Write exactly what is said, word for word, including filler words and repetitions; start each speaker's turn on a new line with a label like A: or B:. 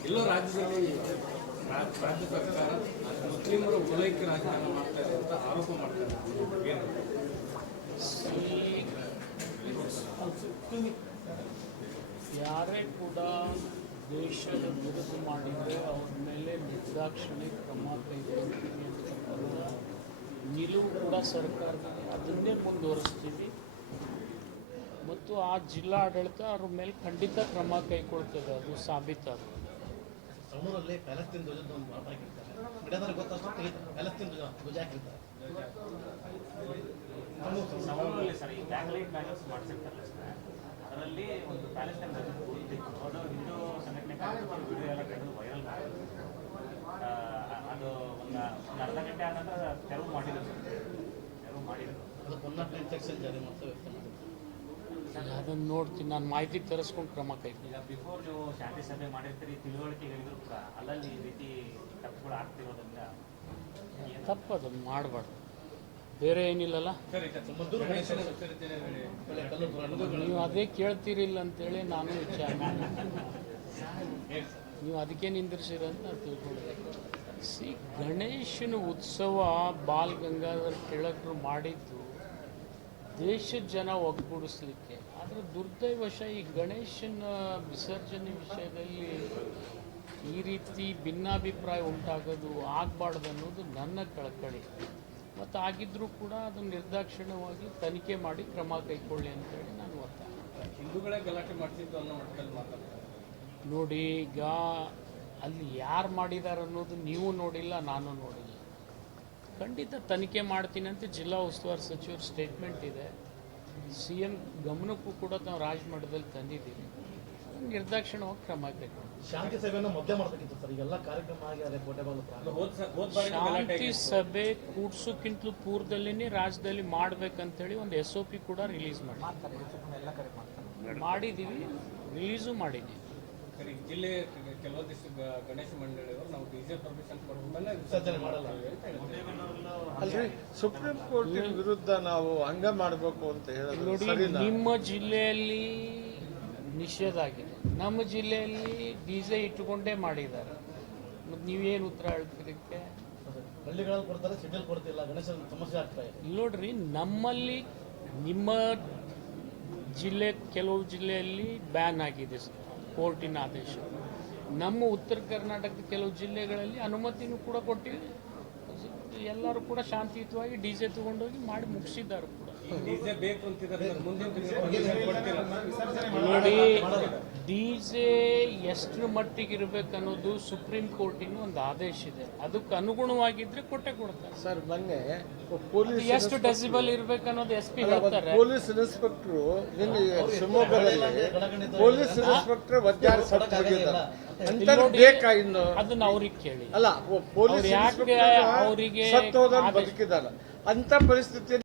A: ಎಲ್ಲೋ ರಾಜ್ಯದಲ್ಲಿ ರಾಜ್ಯ ಸರ್ಕಾರ ಮುಸ್ಲಿಮರು ಓಲೈಕೆ ರಾಜಕಾರಣ ಮಾಡ್ತಾ ಇದೆ ಅಂತ ಆರೋಪ ಮಾಡ್ತಾರೆ.
B: ಯಾರೇ ಕೂಡ ದೇಶದ ವಿರುದ್ಧ ಮಾಡಿದರೆ ಅವ್ರ ಮೇಲೆ ನಿರ್ದಾಕ್ಷಿಣ್ಯ ಕ್ರಮ ಕೈಗೊಳ್ತೀವಿ ಅಂತಕ್ಕಂಥ ನಿಲುವು ಕೂಡ ಸರ್ಕಾರದಲ್ಲಿ ಅದನ್ನೇ ಮುಂದುವರಿಸ್ತೀವಿ ಮತ್ತು ಆ ಜಿಲ್ಲಾ ಆಡಳಿತ ಅವ್ರ ಮೇಲೆ ಖಂಡಿತ ಕ್ರಮ ಕೈಗೊಳ್ತದೆ. ಅದು ಸಾಬೀತಾದ
C: ಸೌನೂರಲ್ಲಿ ಪ್ಯಾಲೆಸ್ತೀನ್ ಧ್ವಜದ ಒಂದು ಮಾತು ಹಾಕಿರ್ತಾರೆ, ಮಿಡದವ್ರಿಗೆ ಗೊತ್ತಷ್ಟು ಪ್ಯಾಲೆಸ್ತೀನ್ ಧ್ವಜ ಧ್ವಜ ಹಾಕಿರ್ತಾರೆ.
D: ಸೌನೂರಲ್ಲಿ ಸರ್ ಈ ಬ್ಯಾಕ್ಲೈಟ್ ಬ್ಯಾನರ್ಸ್ ಮಾಡಿಸಿರ್ತಾರಲ್ಲ ಸರ್, ಅದರಲ್ಲಿ ಒಂದು ಪ್ಯಾಲೆಸ್ಟೈನ್ ಧ್ವಜ ಕೂತಿತ್ತು. ಅದು ಹಿಂದೂ ಸಂಘಟನೆ ವಿಡಿಯೋ ಎಲ್ಲ ತೆಗೆದು ವೈರಲ್ ಮಾಡಿದ್ರು. ಅದು ಒಂದು ಒಂದು ಅರ್ಧ ಗಂಟೆ ಆದ ನಂತರ ತೆರವು ಮಾಡಿದ್ರು ಸರ್, ತೆರವು ಮಾಡಿದ್ರು.
C: ಅದು ಪುನಃ ಇನ್ಸ್ಟ್ರಕ್ಷನ್ ಜಾರಿ ಮಾಡ್ತಾ ವ್ಯಕ್ತ ಮಾಡಿದ್ರು.
B: ಅದನ್ನು ನೋಡ್ತೀನಿ, ನಾನು ಮಾಹಿತಿ ತರಿಸ್ಕೊಂಡು ಕ್ರಮ ಕೈಗೊಳ್ಳಿ.
D: ಈಗ ಬಿಫೋರ್ ನೀವು ಶಾಂತಿ ಸಭೆ ಮಾಡಿರ್ತೀರಿ, ತಿಳುವಳಿಕೆಗಳಿದ್ರು ಕೂಡ ಅಲ್ಲಲ್ಲಿ ಈ ರೀತಿ ತಪ್ಪುಗಳು ಆಗ್ತಿರೋದ್ರಿಂದ
B: ತಪ್ಪದನ್ನು ಮಾಡಬಾರ್ದು, ಬೇರೆ ಏನಿಲ್ಲಲ್ಲ. ನೀವು ಅದೇ ಕೇಳ್ತೀರಿಲ್ಲ ಅಂತೇಳಿ ನಾನು ವಿಚಾರ ಮಾಡಿ ನೀವು ಅದಕ್ಕೆ ನಿಂದಿರ್ಸಿರ ಅಂತ ನಾನು ತಿಳ್ಕೊಂಡಿದ್ದೆ. ಸಿ ಗಣೇಶನ ಉತ್ಸವ ಬಾಲ್ ಗಂಗಾಧರ್ ತಿಲಕರು ಮಾಡಿದ್ದು ದೇಶದ ಜನ ಒಗ್ಗೂಡಿಸ್ಲಿಕ್ಕೆ. ಆದರೆ ದುರ್ದೈವಶ ಈ ಗಣೇಶನ ವಿಸರ್ಜನೆ ವಿಷಯದಲ್ಲಿ ಈ ರೀತಿ ಭಿನ್ನಾಭಿಪ್ರಾಯ ಉಂಟಾಗೋದು ಆಗಬಾರ್ದು ಅನ್ನೋದು ನನ್ನ ಕಳಕಳಿ. ಮತ್ತು ಆಗಿದ್ದರೂ ಕೂಡ ಅದು ನಿರ್ದಾಕ್ಷಿಣ್ಯವಾಗಿ ತನಿಖೆ ಮಾಡಿ ಕ್ರಮ ಕೈಗೊಳ್ಳಿ ಅಂತೇಳಿ ನಾನು ಒತ್ತಾಯ.
A: ಹಿಂದೂಗಳೇ ಗಲಾಟೆ ಮಾಡ್ತಿದ್ದು ಅನ್ನೋ ಮಟ್ಟದಲ್ಲಿ ಮಾತಾಡ್ತಾರೆ
B: ನೋಡಿ. ಈಗ ಅಲ್ಲಿ ಯಾರು ಮಾಡಿದ್ದಾರೆ ಅನ್ನೋದು ನೀವು ನೋಡಿಲ್ಲ, ನಾನು ನೋಡಿಲ್ಲ. ಖಂಡಿತ ತನಿಖೆ ಮಾಡ್ತೀನಿ ಅಂತ ಜಿಲ್ಲಾ ಉಸ್ತುವಾರಿ ಸಚಿವರ ಸ್ಟೇಟ್ಮೆಂಟ್ ಇದೆ. ಸಿ ಎಂ ಗಮನಕ್ಕೂ ಕೂಡ ನಾವು ರಾಜಮಠದಲ್ಲಿ ತಂದಿದ್ದೀವಿ. ನಿರ್ದಾಕ್ಷಿಣ್ಯವಾಗಿ ಕ್ರಮ ಕೈಗೊಳ್ಳಿ.
C: ಶಾಂತಿ ಸಭೆಯನ್ನು ಮೊದಲೇ ಮಾಡಬೇಕಿತ್ತು ಸರ್, ಈಗೆಲ್ಲ ಕಾರ್ಯಕ್ರಮ ಆಗಿದೆ. ಕೋಟೆಬಾಲ್
B: ಶಾಂತಿ ಸಭೆ ಕೂಡ್ಸೋಕ್ಕಿಂತಲೂ ಪೂರ್ವದಲ್ಲೇ ರಾಜ್ಯದಲ್ಲಿ ಮಾಡ್ಬೇಕಂತೇಳಿ ಒಂದು ಎಸ್ ಒ ಪಿ ಕೂಡ ರಿಲೀಸ್ ಮಾಡಿ ಮಾಡಿದ್ದೀವಿ, ರಿಲೀಸು ಮಾಡಿದ್ದೀವಿ.
A: ಜಿಲ್ಲೆ ಕೆಲವೊಂದಿಷ್ಟು ಗಣೇಶ ಮಂಡಳಿಯವರು ನಾವು ಡಿಜೆ ಪರ್ಮಿಷನ್ ಕೊಡೋದನ್ನ
C: ವಿಸರ್ಜನೆ ಮಾಡಲ್ಲ.
E: ಅಲ್ರಿ, ಸುಪ್ರೀಂ ಕೋರ್ಟ್ ವಿರುದ್ಧ ನಾವು ಹಂಗ ಮಾಡಬೇಕು ಅಂತ ಹೇಳೋದು
B: ನೋಡಿ. ನಿಮ್ಮ ಜಿಲ್ಲೆಯಲ್ಲಿ ನಿಷೇಧ ಆಗಿದೆ, ನಮ್ಮ ಜಿಲ್ಲೆಯಲ್ಲಿ ಡಿಜೆ ಇಟ್ಟುಕೊಂಡೇ ಮಾಡಿದ್ದಾರೆ. ಮತ್ತು ನೀವೇನು ಉತ್ತರ ಹೇಳ್ತಿದ್ದಕ್ಕೆ?
C: ಹಳ್ಳಿಗಳಲ್ಲಿ ಕೊಡ್ತಾರೆ, ಸಿಟಿಯಲ್ಲಿ ಕೊಡ್ತಿಲ್ಲ, ಗಣೇಶ ಸಮಸ್ಯೆ ಆಗ್ತಾ ಇದೆ.
B: ನೋಡ್ರಿ, ನಮ್ಮಲ್ಲಿ ನಿಮ್ಮ ಜಿಲ್ಲೆ ಕೆಲವು ಜಿಲ್ಲೆಯಲ್ಲಿ ಬ್ಯಾನ್ ಆಗಿದೆ ಕೋರ್ಟಿನ ಆದೇಶ. ನಮ್ಮ ಉತ್ತರ ಕರ್ನಾಟಕದ ಕೆಲವು ಜಿಲ್ಲೆಗಳಲ್ಲಿ ಅನುಮತಿನೂ ಕೂಡ ಕೊಟ್ಟಿವಿ. ಎಲ್ಲರೂ ಕೂಡ ಶಾಂತಿಯುತವಾಗಿ ಡಿ ಜೆ ತಗೊಂಡೋಗಿ ಮಾಡಿ ಮುಗಿಸಿದ್ದಾರೆ ಕೂಡ. ನೋಡಿ, ಡಿ ಜೆ ಎಷ್ಟರ ಮಟ್ಟಿಗೆ ಇರಬೇಕನ್ನೋದು ಸುಪ್ರೀಂ ಕೋರ್ಟಿನ ಒಂದು ಆದೇಶ ಇದೆ. ಅದಕ್ಕೆ ಅನುಗುಣವಾಗಿದ್ರೆ ಕೊಟ್ಟೆ ಕೊಡ್ತಾರೆ
E: ಸರ್. ಮೊನ್ನೆ ಪೊಲೀಸ್
B: ಎಷ್ಟು ಡೆಸಿಬಲ್ ಇರ್ಬೇಕನ್ನೋದು ಎಸ್ ಪಿ ಹೇಳ್ತಾರೆ.
E: ಪೊಲೀಸ್ ಇನ್ಸ್ಪೆಕ್ಟರ್ ನಿನ್ನೆ ಶಿವಮೊಗ್ಗದಲ್ಲಿ ಪೊಲೀಸ್ ಇನ್ಸ್ಪೆಕ್ಟರ್ ವಜ್ಜಾರ ಸತ್ತು ಹೋಗಿದ್ದಾರೆ. ಬೇಕಾ ಇನ್ನು
B: ಅದನ್ನ ಅವ್ರಿಗೆ ಕೇಳಿ.
E: ಅಲ್ಲ, ಪೊಲೀಸ್
B: ಯಾಕೆ ಅವರಿಗೆ
E: ಸತ್ತು ಹೋದ ಬದುಕಿದ್ದಾರೆ ಅಂತ ಪರಿಸ್ಥಿತಿ